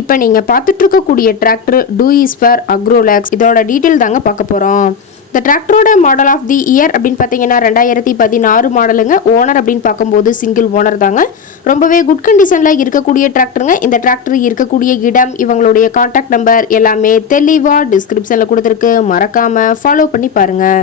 இப்போ நீங்கள் பார்த்துட்டு இருக்கக்கூடிய டிராக்டர் டூ இஸ் ஃபர் இதோட டீட்டெயில் தாங்க பார்க்க போகிறோம் இந்த டிராக்டரோட மாடல் ஆஃப் தி இயர் அப்படின்னு பார்த்தீங்கன்னா ரெண்டாயிரத்தி பதினாறு மாடலுங்க ஓனர் அப்படின்னு பார்க்கும்போது சிங்கிள் ஓனர் தாங்க. ரொம்பவே குட் கண்டிஷனில் இருக்கக்கூடிய டிராக்டருங்க இந்த டிராக்டர் இருக்கக்கூடிய இடம் இவங்களுடைய காண்டாக்ட் நம்பர் எல்லாமே தெளிவாக டிஸ்கிரிப்ஷனில் கொடுத்துருக்கு. மறக்காமல் ஃபாலோ பண்ணி பாருங்கள்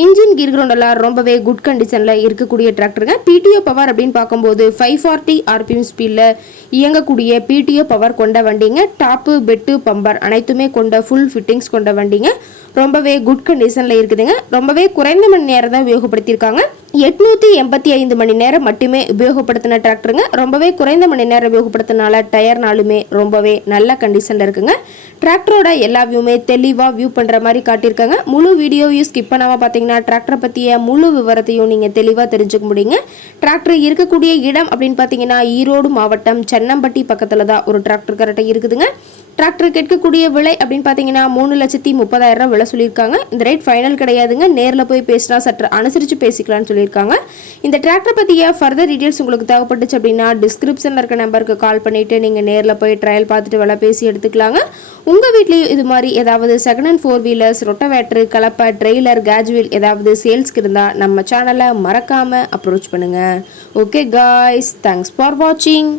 இன்ஜின் கீர் கிரவுண்ட் ரொம்பவே குட் கண்டிஷனில் இருக்கக்கூடிய டிராக்டருங்க பிடிஓ பவர் அப்படின்னு பார்க்கும்போது ஃபைவ் ஃபார்ட்டி ஆர்பிஎம் ஸ்பீடில் இயங்கக்கூடிய பிடிஓ பவர் கொண்ட வண்டிங்க. டாப்பு பெட்டு பம்பர் அனைத்துமே கொண்ட ஃபுல் ஃபிட்டிங்ஸ் கொண்ட வண்டிங்க. ரொம்பவே குட் கண்டிஷனில் இருக்குதுங்க. ரொம்பவே குறைந்த மணி நேரம் தான் உபயோகப்படுத்தியிருக்காங்க. எட்நூற்றி எண்பத்தி ஐந்து மணி நேரம் மட்டுமே உபயோகப்படுத்தின டிராக்டருங்க ரொம்பவே குறைந்த மணி நேரம் உபயோகப்படுத்தினால டயர்னாலுமே ரொம்பவே நல்ல கண்டிஷனில் இருக்குங்க. டிராக்டரோட எல்லா வியூமே தெளிவாக வியூ பண்ணுற மாதிரி காட்டியிருக்காங்க. முழு வீடியோவையும் ஸ்கிப் பண்ணாமல் பார்த்தீங்கன்னா டிராக்டரை பற்றிய முழு விவரத்தையும் நீங்கள் தெளிவாக தெரிஞ்சுக்க முடியுங்க. டிராக்டர் இருக்கக்கூடிய இடம் அப்படின்னு பார்த்தீங்கன்னா ஈரோடு மாவட்டம் சென்னம்பட்டி பக்கத்தில் தான் ஒரு டிராக்டர் கரெக்டாக இருக்குதுங்க. டிராக்டர் கேட்கக்கூடிய விலை அப்படின்னு பார்த்தீங்கன்னா மூணு லட்சத்தி முப்பதாயிரம் விலை சொல்லியிருக்காங்க. இந்த ரேட் ஃபைனல் கிடையாதுங்க. நேரில் போய் பேசினா சற்று அனுசரித்து பேசிக்கலாம்னு சொல்லியிருக்காங்க. இந்த டிராக்டர் பற்றிய ஃபர்தர் டீட்டெயில்ஸ் உங்களுக்கு தேவைப்பட்டுச்சு அப்படின்னா டிஸ்கிரிப்ஷனில் இருக்க நம்பருக்கு கால் பண்ணிவிட்டு நீங்கள் நேரில் போய் ட்ரையல் பார்த்துட்டு விலை பேசி எடுத்துக்கலாங்க. உங்கள் வீட்லேயும் இது மாதிரி ஏதாவது second hand four wheelers rotavator கலப்பை ட்ரெய்லர் கேஜுவல் ஏதாவது சேல்ஸ்க்கு இருந்தால் நம்ம சேனலை மறக்காமல் அப்ரோச் பண்ணுங்கள் ஓகே காய்ஸ் தேங்க்ஸ் ஃபார் வாட்சிங்